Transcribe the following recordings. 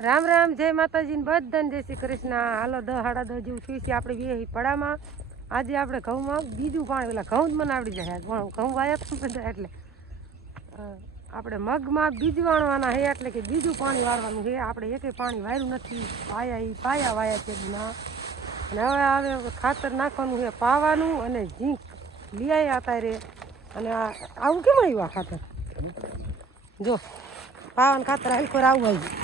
રામ રામ, જય માતાજી ને બધાને જય શ્રી કૃષ્ણ। હાલો 10 સાડા 10 જેવું થયું છે આપણે બે પડામાં। આજે આપણે ઘઉંમાં બીજું પાણી, ઓલા ઘઉં જ મને આવડી જાય, ઘઉં વાયા તો બધા, એટલે આપણે મગમાં બીજ વાળવાના છે, એટલે કે બીજું પાણી વાળવાનું છે। આપણે એકે પાણી વાર્યું નથી, વાયા એ પાયા વાયા છે ના। અને હવે આવે ખાતર નાખવાનું છે, પાવાનું, અને ઝીંક લઈ આવ્યા અત્યારે। અને આવું કેમ આવ્યું આ ખાતર? જો પાવાનું ખાતર હલકોર આવું આવ્યું,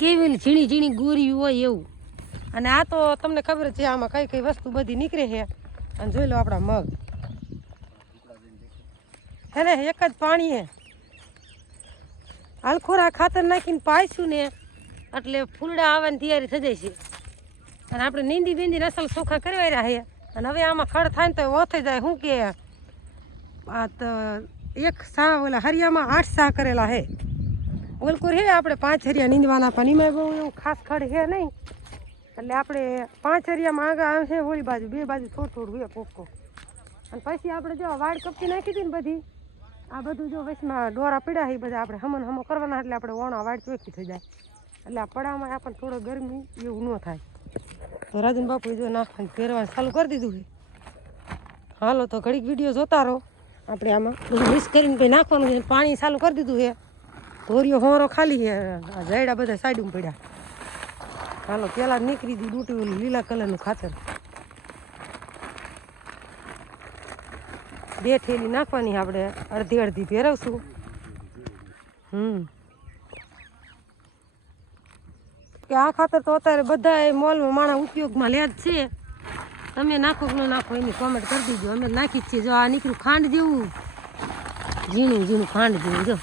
કેવી ઝીણી ઝીણી ગોરી હોય એવું। અને આ તો તમને ખબર છે આમાં કઈ કઈ વસ્તુ બધી નીકળે છે। અને જોઈ લો આપણા મગ હે ને, એક જ પાણી હે। હલખોરા ખાતર નાખીને પાઈશું ને એટલે ફૂલડા આવવાની તૈયારી થઈ જાય છે। અને આપણે નીંદી બીંદી રસલ ચોખા કરવા રહ્યા છે। અને હવે આમાં ખડ થાય ને તો ઓથઈ જાય, શું કે આ તો એક સા ઓલા હરિયામાં 8 સા કરેલા છે। ઓલકોર હે આપણે 5 હરિયા નીંદવાના, પણ એમાં બહુ એવું ખાસ ખડ છે નહીં, એટલે આપણે 5 હરિયામાં આગળ આવે છે, ઓલી બાજુ 2 બાજુ થોડું થોડું હોય પોકો। અને પછી આપણે જો વાડ કપી નાખી હતી ને બધી, આ બધું જો વચમાં દોરા પીડા છે બધા આપણે હમણ હમો કરવાના, એટલે આપણે ઓણા વાડ ચોખ્ખી થઈ જાય, એટલે આ પડામાં આપણને થોડો ગરમી એવું ન થાય। તો રાજન બાપુએ જો નાખવાનું પહેરવાનું ચાલુ કરી દીધું છે। હાલો તો ઘડીક વિડીયો જોતા રહો। આપણે આમાં બધું મિક્સ કરીને પછી નાખવાનું છે, પાણી ચાલુ કરી દીધું છે। ધોરીઓ હોરો ખાલી છે, આ જાયડા બધા સાઈડમાં પડ્યા। હાલો પેલા નીકળી ગયું ડૂટી ઓલું લીલા કલરનું ખાતર, 2 થેલી નાખવાની આપણે, અડધી અડધી પહેરવશું। કે આ ખાતર તો અત્યારે બધા મોલમાં માણા ઉપયોગમાં લે જ છે। તમે નાખો કે ન નાખો એની કોમેન્ટ કરી દીજો, અમે નાખી જ છીએ। જો આ નીકળ્યું ખાંડ જેવું, ઝીણું ઝીણું ખાંડ જેવું, જો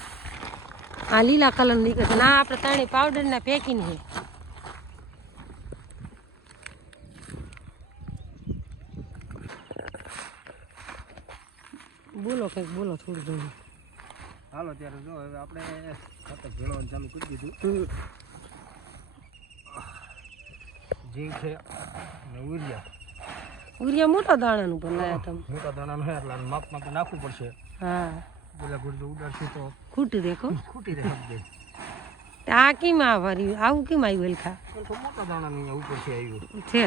આ લીલા કલર નીકળે છે। ના આપણે તાણી પાવડરના પેકિંગ છે। બોલો કંઈક બોલો થોડું ઘણું। હાલો ત્યારે જો હવે આપણે ખાતર ભેળવાનું ચાલુ કરી દીધું। ઝીંક છે અને ઉરિયા મોટા દાણાનું પણ લાયા તમે? મોટા દાણાનું છે એટલે માપમાં તો નાખવું પડશે। હા, પેલા ગુડ ઉડાડશું તો ખૂટી દેખો, ખૂટી રહે દે। આ કેમ આવ્યું, આવું કેમ આવ્યું? એલખા મોટા દાણાનું ઉપર છે આવ્યું છે,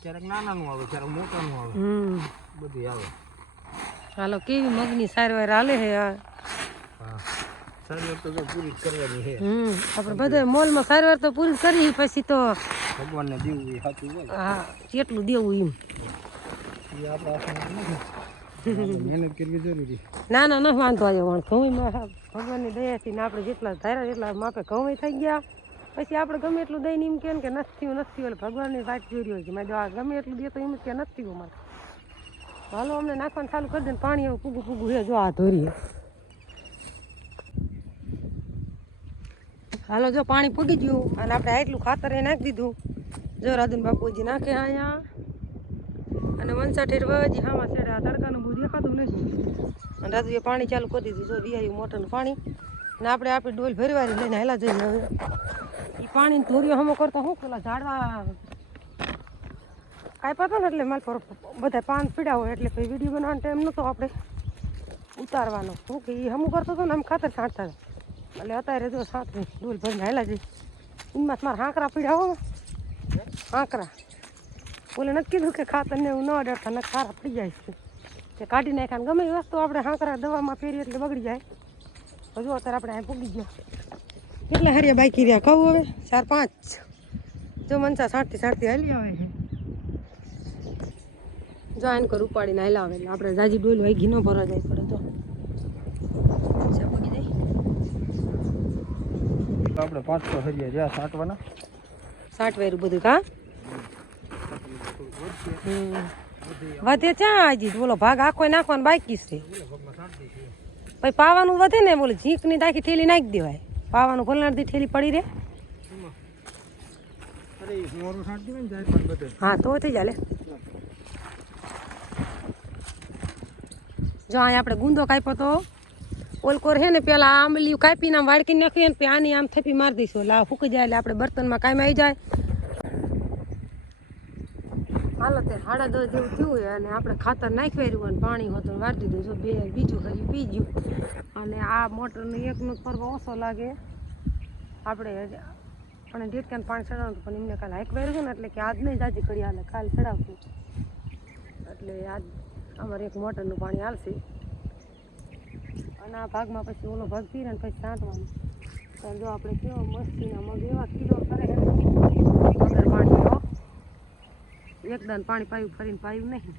ક્યારેક નાનાનું આવે, ક્યારેક મોટાનું આવે, બધું આવે। હાલો કેવી મગની સારવાર હાલે છે। હા, સારવાર તો પૂરી કરવાની છે। આપણે બધા મોલમાં સારવાર તો પૂરી કરી, પછી તો ભગવાનને દેવું એ સાચું હોય। હા, કેટલું દેવું એમ એ આપણા હાથમાં નથી, મહેનત કરવી જરૂરી। ના ના ન વાંધો આવ્યો, પણ ઘઉંમાં ભગવાનની દયાથી ને આપણે જેટલા ધાર્યા એટલા માપે ઘઉં થઈ ગયા। પછી આપણે ગમે એટલું દઈને એમ કે નથી થયું નથી થયું, એટલે ભગવાનની વાત જોઈ રહ્યો છે મેં, આ ગમે એટલું દે તો એમ જ કે નથી થયું મારે। હાલો અમને નાખવાનું ચાલુ કરી દે, પાણી એવું પૂગું પૂગું છે, જો આ ધોરીએ। હાલો જો પાણી પૂગી ગયું, અને આપણે આટલું ખાતર એ નાખી દીધું। જો રાજન બાપુજી નાખે અહીંયા, અને 160 હજી હામાં છેડે આ તડકાનું બહુ દેખાતું નથી। અને રાજુએ પાણી ચાલુ કરી દીધું, જો વિહાયું મોટરનું પાણી। અને આપણે આપણી ડોલ ભરવાની લઈને હેલા જઈને હવે એ પાણી ધોરીઓ હમો કરતા શું પેલા ઝાડવા કાંઈ પતા ને, એટલે મારે પર બધા પાન પીડા હોય, એટલે પછી વિડીયો બનાવવાનો ટાઈમ નહોતો આપણે ઉતારવાનો। શું કે એ હમું કરતો હતો ને આમ ખાતર છાંટતા હતા, એટલે અત્યારે જો સાંતરી ડોલ ભરીને હેલા જઈ એમાં મારા હાંકરા પીડા હો, હાંકરા બોલે નથી કીધું કે ખાતરને એવું ન અડતા ને ખારા પડી જાય છે, તે કાઢી નાખ્યા। ગમે એ વસ્તુ આપણે હાંકરા દવામાં ફેરીએ એટલે બગડી જાય। હજુ અત્યારે આપણે અહીં પૂગી ગયા, કેટલા હરિયા બાકી રહ્યા કહું હવે? 4-5 જો મનસા સાંટતી સાંટતી હાલી આવે છે। જો આને કર ઉપાડીને હાલ આવે, એટલે આપણે જાજી ડોલ વાગી ન ભરવા જાય પડે। તો પૂગી જાય આપણે 500 હરિયા જ્યાં સાંટવાના, સાંટવાયું બધું કા વધે ક્યાં હજી બોલો, ભાગ આખો નાખવાનો બાકી છે, પછી પાવાનું વધે ને, બોલો ઝીંકની દાખી ઠેલી નાખી દેવાય, પાવાનું ભલનારથી ઠેલી પડી રહે। હા તો થઈ જાય। જો અહીં આપણે ગુંદો કાપ્યો તો ઓલકોર છે ને, પેલા આંબલીયું કાપીને આમ વાડકી નાખ્યું ને, આની આમ થપી મારી દઈશું, એટલે ફૂકી જાય, એટલે આપણે બર્તનમાં કામ આવી જાય। હાલો તે 10:30 જેવું થયું હોય, અને આપણે ખાતર નાખી અને પાણી હોતું વાળી દીધું, જો બીજું હજી પી ગયું। અને આ મોટરનું એકનો ફરવો ઓછો લાગે, આપણે પણ ઢીટકાને પાણી ચડાવતું પણ એમને કાલે હાઈક વાયરું ને એટલે કે આજ નહીં જાજી કરી હાલે કાલે ચડાવતું એટલે આજ અમારે એક મોટરનું પાણી હાલશે અને આ ભાગમાં પછી ઓલો ભાગ પીરે ને પછી છાંટવાનું તો જો આપણે કેવો મસ્તીના મગ એવા કિલો કરે વગર પાણી એકદમ પાણી પાયું ફરીને પાયું નહીં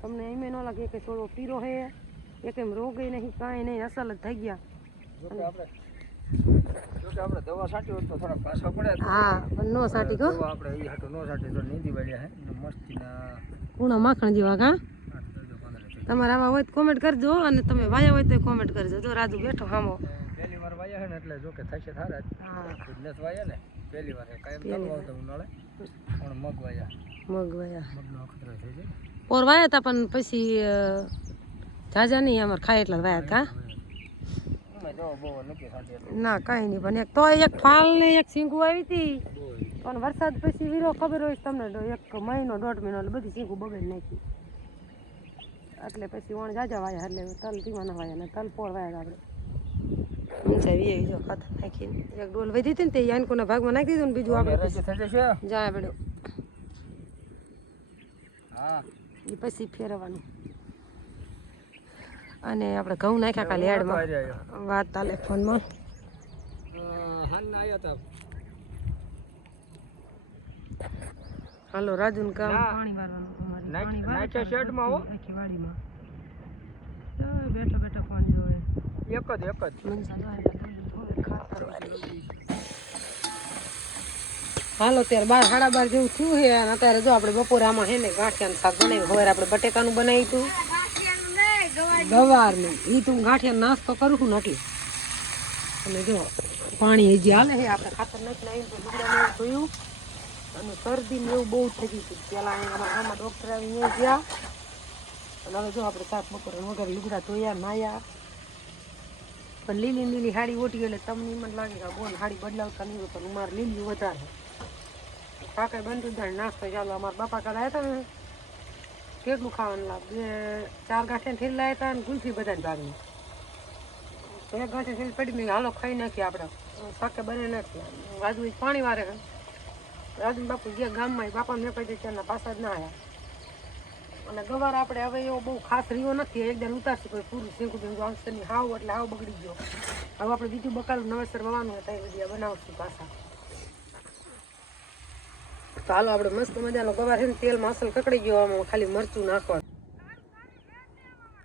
તમને એમ ન લાગે કે થોડો પીરો હે એક એમ રોગે નહીં કાંઈ નહીં અસલ જ થઈ ગયા આપણે દવા છાંટી હોત તો થોડા પાછા પડે હા પણ નો સાટી ગો આપણે એ હાટો નો છાંટી તો નીંદી વાળ્યા હે મસ્તીના કુણા માખણ જેવા કા તમારે આવા હોય તો કોમેન્ટ કરજો અને તમે વાયા હોય તો કોમેન્ટ કરજો જો રાજુ બેઠો હામો પહેલી વાર વાયા હે ને એટલે જો કે થશે થારા હા બિઝનેસ વાયા ને પહેલી વાર કાયમ ચાલુ આવતો ઉનાળે પણ મગ વાયા મગનો અખતરો થઈ જાય પોર વાયા હતા પણ પછી જાજા નહીં અમારે ખાય એટલા વાયા કા ના કાંઈ નહીં પણ એક તો એક ફાલ ને એક સિંગુ આવી હતી પણ વરસાદ પછી વીરો ખબર હોય તમને એક મહિનો 1.5 મહિનો એટલે બધી સિંગુ બગડી નાખી એટલે પછી વણ જાજા વાયા એટલે તલ ધીમા ના વાયા ને તલ પોર વાયા આપણે ઊંચાઈ જો ખાતર નાખીને એક ડોલ વધી હતી ને તે યાનકોના ભાગમાં નાખી દીધું ને બીજું આપણે જાય પડ્યું હા એ પછી ફેરવવાનું અને આપણે ઘઉં નાખ્યા કાલે યાર્ડમાં વાત ચાલે ફોનમાં હાલના આવ્યા હતા હાલો રાજુનું કામ પાણી વારવાનું તમારે નાખ્યા શેડમાં હો આખી વાડીમાં બેઠો બેઠો ફોન જોવે એક જ હાલો ત્યારે 12:30 જેવું થયું છે અને અત્યારે જો આપણે બપોરે આમાં હે ને ગાંઠિયાનું શાક બનાવ્યું હવે આપણે બટેકાનું બનાવ્યું હતું ગવારનું એ તો હું ગાંઠિયા નાસ્તો કરું છું ને એટલે અને જો પાણી હજી હાલે છે આપણે ખાતર નાખીને આવીને તો લુગડાને ધોયું અને શરદી ને એવું બહુ થઈ ગયું હતું પહેલાં અમારા ગામમાં ડૉક્ટર આવી ગયા અને હવે જો આપણે શાક બપોરે વગર લુગડા ધોયા નાયા પણ લીલી હાડી ઓટી એટલે તમને મને લાગે કે બોન હાડી બદલાવતા નહીં હોય પણ અમારે લીલી વધારે કાકાએ બંધ ઉધાર નાસ્તો ચાલો અમારા બાપા કાલે આવ્યા હતા ને કેટલું ખાવાનું લાગ 2-4 ગાંઠિયા થેલી લાવ્યા હતા અને ગુલ્ફી બધાને ભાગની તો એક ગાંઠિયા થેલી પડી મેં હાલો ખાઈ નાખીએ આપણે શાકે બને નાખીએ રાજુ પાણી વારે રાજુ બાપુ ગયા ગામમાં બાપા મેં કહી દે ત્યારના પાછા જ ના આવ્યા અને ગવાર આપણે હવે એવો બહુ ખાસ રહ્યો નથી એકદમ ઉતારશું કોઈ પૂરું શીખું બેન આવશેની હાવ એટલે હાવ બગડી ગયો હવે આપણે બીજું બકાલું નવેસર વવાનું હતા એ બધી બનાવશું પાછા તો હાલો આપણે મસ્ત મજાનો ગવાર છે ને તેલમાં અસલ કકડી ગયો આમાં ખાલી મરચું નાખવાનું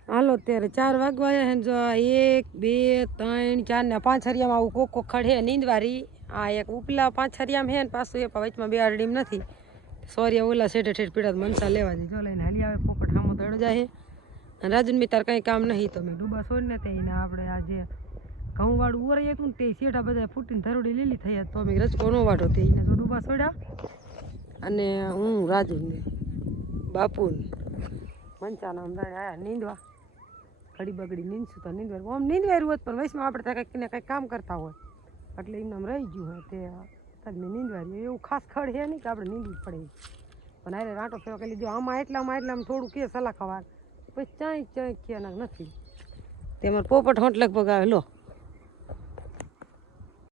હાલો ત્યારે 4 વાગવા છે ને જો 1 2 3 4 ને 5 હરિયામાં આવું કોકો ખડે નીંદવારી આ એક ઉપલા 5 હરિયામાં છે ને પાછું એ વચમાં 2 અરડીમ નથી સોરી ઓલા શેઠે ઠેઠ પીડા મનસા લેવા દે જો લઈને હાલી આવે પોપટ હામો દળ જાય અને રાજન મેં તાર કંઈ કામ નહીં તો મેં ડૂબા છોડી ને તેને આપણે આ જે ઘઉંવાળું ઉરાઈ હતું ને તે શેઠા બધા ફૂટીને ધરોડી લીલી થઈ તો મેં રચકો ન વાટો તે એને જો ડૂબા છોડ્યા અને હું રાજુને બાપુને મંચાના અંદાજે આયા નીંદવા ઘડી બગડી નીંદશું તો નીંદવા આમ નીંદવાયું હોત પણ વયસમાં આપણે ત્યાં કંઈક કામ કરતા હોય એટલે એમને આમ રહી ગયું હોય તે મેં નીંદવાયું એવું ખાસ ખડ છે નહીં કે આપણે નીંદવું પડે પણ અરે રાંટો ફેરો કરી લીધો આમાં એટલામાં થોડું કે સલાહ ખવાર પછી ચાંય ક્યાંક નથી તે મારે પોપટ હોટ લગભગ આવે લો